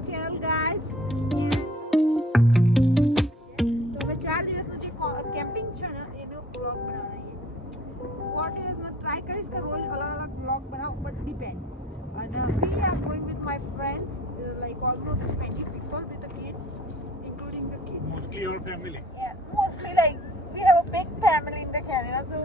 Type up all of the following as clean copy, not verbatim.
My channel guys. તો અમે 4 દિવસનું જે કેમ્પિંગ છે ને એનો બ્લોગ બનાવવાનો છે. 4 દિવસનો ટ્રાય કરીશ કે રોજ અલગ અલગ બ્લોગ બનાવું, but depends. And we are going with my friends, like almost 20 people with the kids, including the kids. Mostly your family. Yeah, mostly like we have a big family in the Canada, so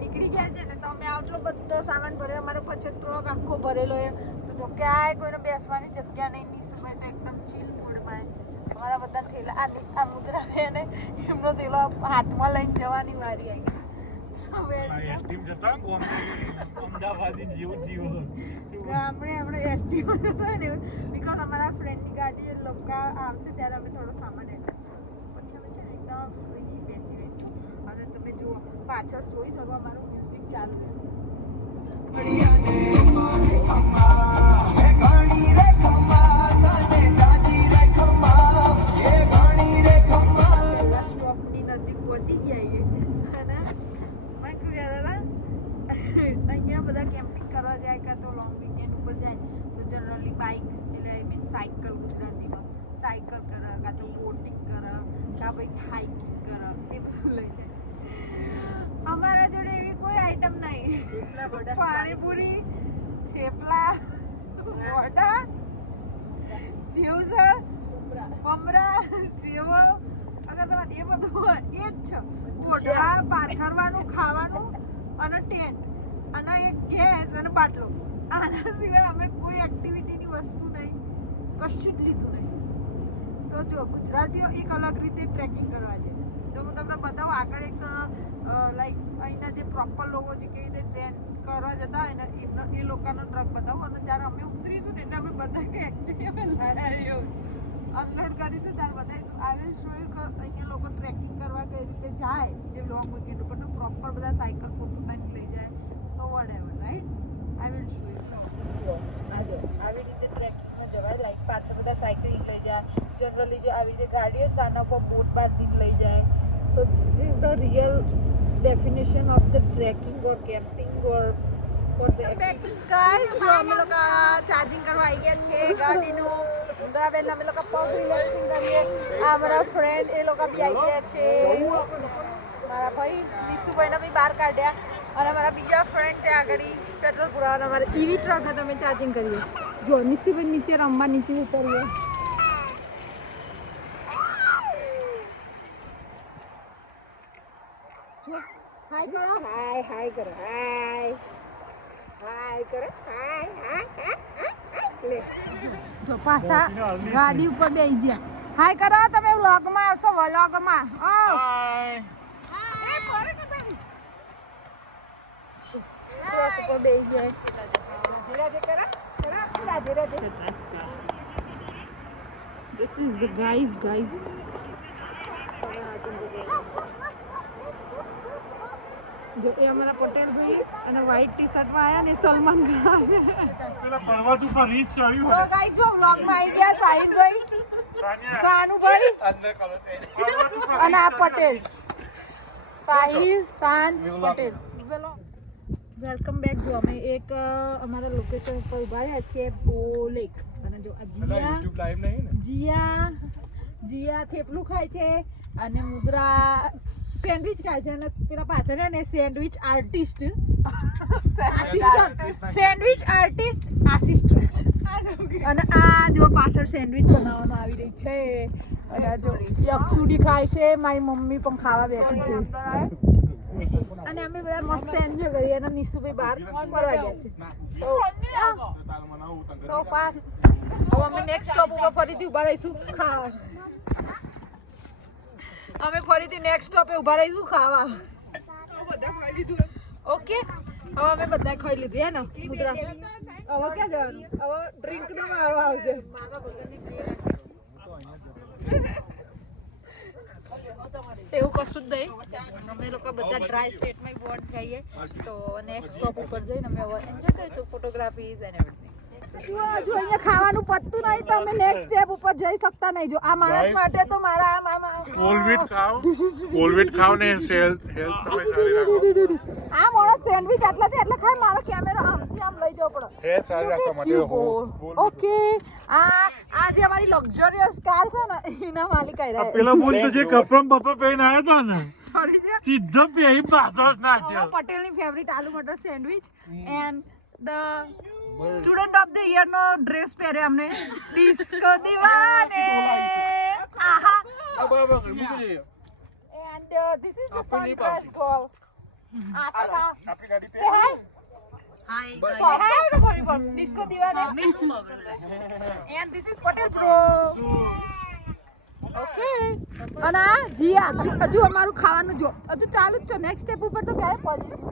નીકળી ગયા છે ને તો અમે આટલો બધો સામાન ભર્યો, અમારો પછી ટ્રક આખો ભરેલો એમ. તો જો કે આ કોઈને બેસવાની જગ્યા નહીં, નીસુભાઈ તો એકદમ ચીલ ફૂડમાં અમારા બધા થેલા આ મુદ્રા બેને એમનો થેલો હાથમાં લઈને જવાની વારી આવી. આપણે એસટીમાં જતા ને બીકોઝ અમારા ફ્રેન્ડની ગાડી લોકો આવશે ત્યારે અમે થોડો સામાન એડજસ્ટ પછી અમે છે ને એકદમ ફ્રી બેસી રહીશું. અને તમે જુઓ પાછળ જોઈ શકો અમારું મ્યુઝિક ચાલુ પહેલા સ્ટોપની નજીક પહોંચી ગયા અને મેં કહ્યું અહીંયા બધા કેમ્પિંગ કરવા જાય કાં તો લોંગ વીકેન્ડ ઉપર જાય તો જનરલી બાઇક એટલે આઈ મીન સાયકલ, ગુજરાતીમાં સાયકલ કરે કાં તો બોટિંગ કરે કાં પછી હાઇકિંગ કરે, એ બધું લઈ જાય. અમારા જોડે એવી કોઈ આઈટમ નહીં. પાણીપુરી, થેપલા, વડા, સેવસળ, મમરા, સેવ, અગર તમારે એ બધું હોય એ જ છે. ગોઢવા, પાથરવાનું, ખાવાનું અને ટેન્ટ અને એક ગેસ અને બાટલો. આના સિવાય અમે કોઈ એક્ટિવિટીની વસ્તુ નહીં, કશું જ લીધું નહીં. તો જો ગુજરાતીઓ એક અલગ રીતે ટ્રેકિંગ કરવા જાય. જો હું તમને બતાવું આગળ એક લાઈક અહીંના જે પ્રોપર લોકો જે કેવી રીતે ટ્રેન કરવા જતા હોય ને એમનો એ લોકોનો ટ્રક બતાવું. અને જ્યારે અમે ઉતરીશું ને એટલે અમે બધા એક્ટિવિટી અમે લડાયો અનલોડ કરીશું ત્યારે બતાવીશું. આઈ વિલ શો યુ કે અહીંયા લોકો ટ્રેકિંગ કરવા કઈ રીતે જાય જે લોંગ વીકેન્ડ ઉપર તો પ્રોપર બધા સાયકલ પોતાની લઈ જાય તો whatever, right? I will show you. આજે આવી રીતે ટ્રેકિંગમાં જવાય, લાઈક પાછળ બધા સાયકલિંગ લઈ જાય. જનરલી જો આવી રીતે ગાડી હોય તો આના ઉપર બોટ બાંધીને લઈ જાય. So this is the real definition of the trekking or camping or for the activity. Guys જો અમે લોકો ચાર્જિંગ કરવા આવી ગયા છે ગાડીનું. મુદ્રાબેન અમે લોકો પગ રિલેક્સિંગ કરીએ. આ મારા ફ્રેન્ડ એ લોકો બી આવી ગયા છે. મારા ભાઈ નીસુભાઈને બી બહાર કાઢ્યા અને મારા બીજા ફ્રેન્ડ ત્યાં આગળ પેટ્રોલ પુરાવાના અમારે ઈવી ટ્રક હતા અમે ચાર્જિંગ કરીએ. જો નીસુભાઈ નીચે રમવા નીચે ઉતરીએ. હાય કરો, હાય હાય કરો, હાય હાય કરો, હાય હાય લે જો પાછા ગાડી ઉપર બેસી ગયા. હાય કરો, તમે વ્લોગમાં આવશો વ્લોગમાં. હાય એ ફરે કે ભાઈ વ્લોગ ઉપર બેસી ગયા. ધીરે કરો ધીરે ધીરે. This is the guys. જો એ અમારા પટેલ ભાઈ અને વ્હાઈટ ટી શર્ટમાં આયા ને સલમાન ખાન પેલા પર્વત ઉપર રીત ચડ્યું. તો ગાઈસ જો વ્લોગમાં આવી ગયા સાહિલભાઈ, સાનુભાઈ અને આ Patel. Sahil, San, Patel. Welcome back. જો અમે એક અમારા લોકેશન ઉપર ઉભા રહ્યા છીએ બોલેક. અને જો જીયા થેપલું ખાય છે અને મુદ્રા સેન્ડવિચ ખાય છે. અને પેલા પાછળ ને sandwich artist sandwich artist assistant. અને આ જો પાછળ સેન્ડવિચ બનાવવાનું આવી રહી છે. અને જો યક્ષુડી ખાય છે. મારી મમ્મી પણ ખાવા બેઠી છે. અને અમે બધા મસ્ત એન્જોય કરીએ. અને નીસુભાઈ બહાર ફરવા ગયા છે. સો ફાર હવે અમે નેક્સ્ટ સ્ટોપ ઉપર ફરીથી ઉભા રહીશું ખાવા. અમે ફરીથી નેક્સ્ટ સ્ટોપે ઉભા રહીશું ખાવા. ઓકે હવે અમે બધા ખાઈ લીધું હે ને મુદ્રા. હવે ક્યાં જવાનું? હવે ડ્રિંક નો વાળો આવશે. એવું કશું જ નહીં. અમે લોકો બધા ડ્રાય સ્ટેટમાં બોર્ડ જઈએ તો નેક્સ્ટ સ્ટોપ ઉપર જઈને અમે હવે એન્જોય કરીશું ફોટોગ્રાફીઝ એન્ડ એવરીથિંગ. જો અહીંયા ખાવાનું પતતું નહીં તો અમે નેક્સ્ટ સ્ટેપ ઉપર જઈ શકતા નહીં. જો આ માણસ માટે તો મારા ઓલવીટ ખાઓ ને હેલ્થ તમે સારી રાખો. આ માણસ સેન્ડવિચ આટલાથી એટલે ખાય. મારો કેમેરો આમથી આમ લઈ જવો પડે હેલ્થ સારી રાખવા માટે. ઓકે આ જે અમારી લક્ઝરિયસ કાર છે ને એના માલિક આવ્યા પેલો બોલ તો જે કપડમ બપર પહેરીને આવ્યો તો ને ફરી છે સીધો પેહી પાછો જ નાખ્યો. પટેલની favourite aloo matar sandwich and the Student of the Year નો ડ્રેસ પહેર્યો અમને Disco Deewane aha and this is the sunrise girl આસ્કા say hi Hi guys. say hi everybody disco Deewane and this is Patel bro okay અને જી હજુ અમારું ખાવાનું જો હજુ ચાલુ જ છે નેક્સ્ટ સ્ટેપ ઉપર તો ક્યારે પહોંચીશું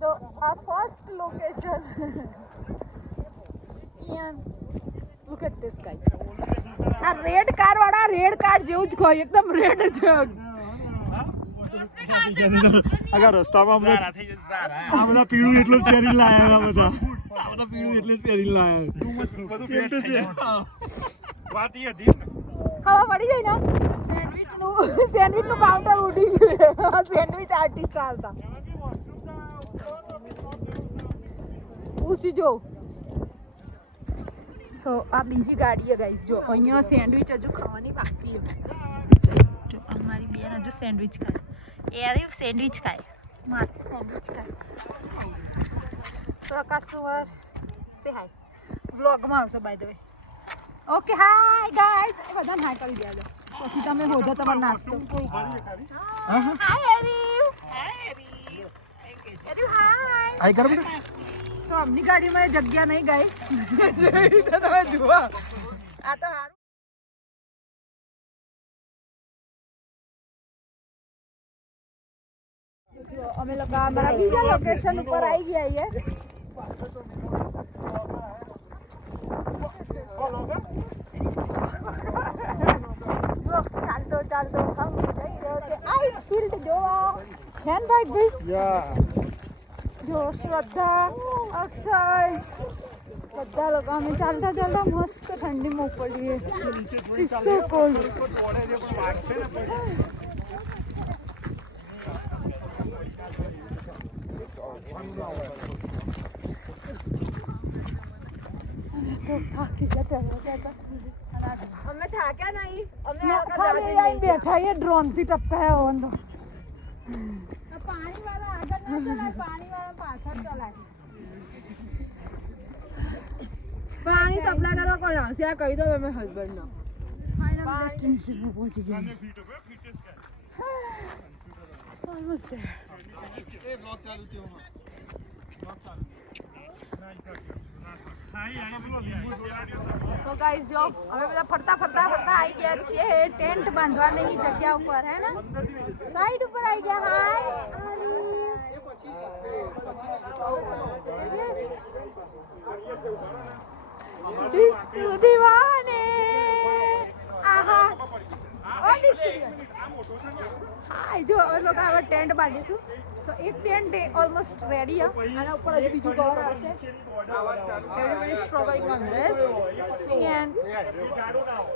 તો આ first location and look at this guys આ રેડ કાર વાળા રેડ કાર જેવું જ હોય એકદમ રેડ છે આગળ રસ્તામાં આ બધા પીળું એટલે જ પહેરી લાયા આ બધા પીળું એટલે જ પહેરી લાયા વાત એ હતી ખાવા પડી જાય ને સેન્ડવિચનું કાઉન્ટર ઉડી ગયું સેન્ડવિચ આર્ટિસ્ટ આવતા પૂછી જો સો આ બીજી ગાડી છે ગાઈસ જો અહીંયા સેન્ડવિચ હજુ ખાવાની બાકી છે જો અમારી બેન હજુ સેન્ડવિચ ખાય એરે સેન્ડવિચ ખાય માસી સેન્ડવિચ ખાય પ્રકાશ સુવર સે હાય વ્લોગમાં આવશે by the way okay hi guys બધાને હાય કરી દેજો પછી તમે હોજો તમારો નાસ્તો હાય એરી હાય કર તો અમની ગાડીમાં જગ્યા નહીં ગાઈસ જેવી રીતે તમે જુઓ આ તો હારું અમે લોકો અમારા બીજા લોકેશન ઉપર આવી ગયા છીએ ચાલતો સંગ જઈ રહ્યો છે આઈસ ફિલ્ડ જોવા હેન ભાઈ જો શ્રદ્ધા અક્ષય બધા લોકો અમે ચાલતા મસ્ત ઠંડીમાં ઉપડીએ સો કોલ્ડ અમે થાક્યા નહીં અમે બેઠા એ ડ્રોન થી ટપકાયા હોવાનો પાણી વાળા આગળ ના ચલાય પાણી વાળા પાછળ ચલાય પાણી સપ્લાય કરવા કોણ આવશે આ કહી દો તમે હસબન્ડ નો ફાઇનલ ડેસ્ટિનેશન પર પહોંચી ગયા ઓલમોસ્ટ ધેર એ બ્લોગ ચાલુ થયો સો ગાઈસ જો હવે બધા ફરતા આવી ગયા છીએ ટેન્ટ બાંધવાની જગ્યા ઉપર હે ને સાઈડ ઉપર આવી ગયા હાય ડિસ્કો દીવાને આહા ઓ હાય જો હવે લોકો હવે ટેન્ટ બાંધીશું તો એક ટેન્ટ ઓલમોસ્ટ રેડી છે આના ઉપર હજી બીજું કવર આવશે everybody is struggling on this and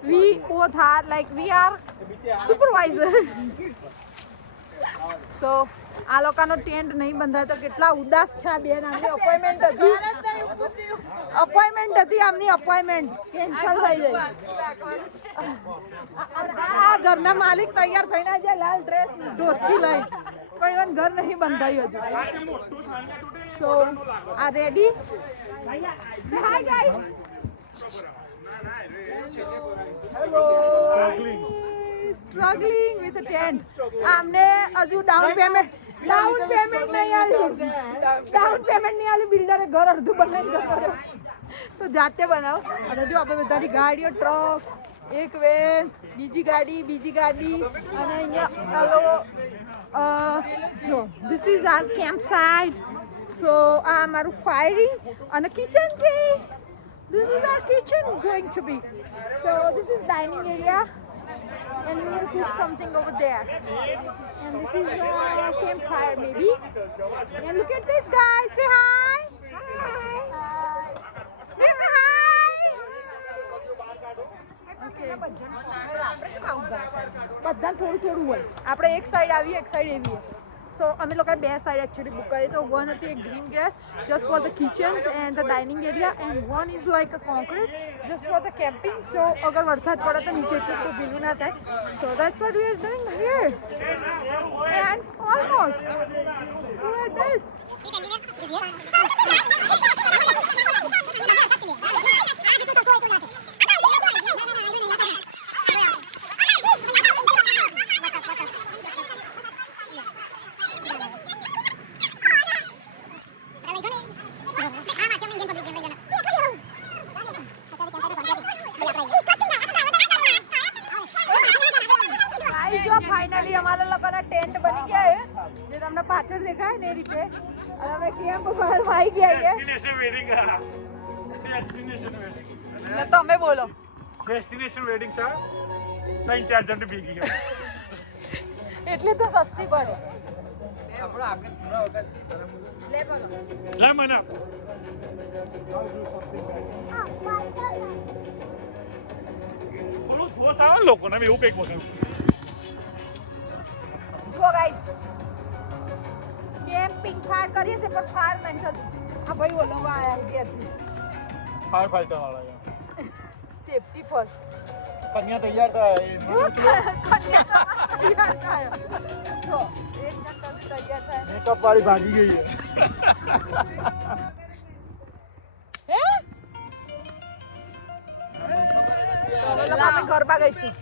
we both are like we are supervisor so આ લોકોનો ટેન્ટ નહીં બંધાય તો કેટલા ઉદાસ છે આ બેન આમની અપોઇન્ટમેન્ટ હતી આમની અપોઇન્ટમેન્ટ કેન્સલ થઈ ગઈ આ ઘરના માલિક તૈયાર થઈને જે લાલ ડ્રેસ ઢોસકી લઈ પણ even ઘર નહીં બંધાયું હજુ સો આ ready hi guys hello struggling with the tent हमने हजू डाउन पेमेंट नहीं आली बिल्डर घर अर्धू बनाई तो जाते बनाओ અને જો આપણે બધાની ગાડીઓ ટ્રક એક વેન બીજી ગાડી અને અહીંયા હાલો જો this is our camp site so આ અમારું ફાયરિંગ અને કિચન છે this is our kitchen going to be so this is dining area and we will cook something over there and this is a campfire maybe and look at this guy say hi say hi okay બધા થોડું હોય આપણે એક side આવીએ એક side એવી so અમે લોકો બે સાઈડ actually book કરી તો one હતી એક green grass just for the kitchens and the dining area and one is like a concrete just for the camping. So अगर वरसाद पड़ा तो नीचे એટલું બધું ભીનું ના થાય. So that's what we are doing here. And almost we're at this. જો ફાઇનલી અમારા લોકોના ટેન્ટ બની ગયા છે જે તમને પાછળ દેખાય ને એ રીતે અને અમે કેમ્પ બહાર આવી ગયા છે ડેસ્ટિનેશન વેડિંગ ડેસ્ટિનેશન વેડિંગ ને તમે બોલો ડેસ્ટિનેશન વેડિંગ છે 3-4 જણ ભેગી ગયા એટલે તો સસ્તી પડે લે બોલો લે મને થોડું જોશ આવે લોકોને એવું કંઈક વગર જો ગાઈસ કેમ્પિંગ ફાર કરીએ છે પણ ફાર નહીં થતું આ ભાઈ ઓલવા આયા ઘેરથી ફાયર ફાઈટર વાળા સેફટી ફર્સ્ટ કન્યા તૈયાર થાય જો કન્યા તૈયાર થાય જો એક જણ તૈયાર થાય મેકઅપ વાળી ભાગી ગઈ હે હવે અમે ગરબા ગઈશું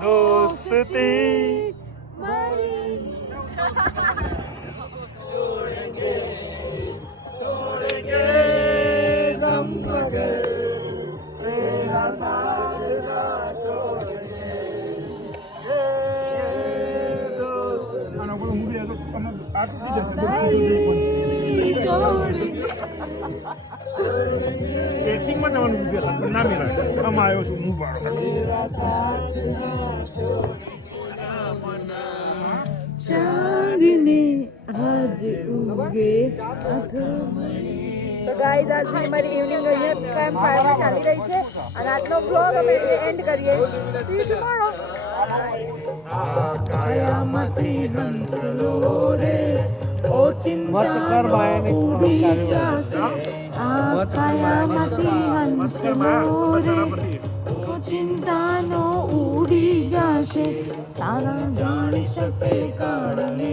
दोस्ती ટેસ્ટિંગમાં જવાનું વિચાર પણ ના મેળાય આમાં આવ્યો છું હું બાળક તો ગાઈઝ આજની અમારી ઇવનિંગ અહીંયા કેમ્પ ફાયરમાં ચાલી રહી છે અને આજનો બ્લોગ અમે એન્ડ કરીએ સી યુ ટુમોરો કયામતી હંસલો રે ઓ ચિંતા ઉડી જશે આ કયામતી હંસલો રે ઓ ચિંતાનો ઉડી જશે તારા જાણી શકે કારણે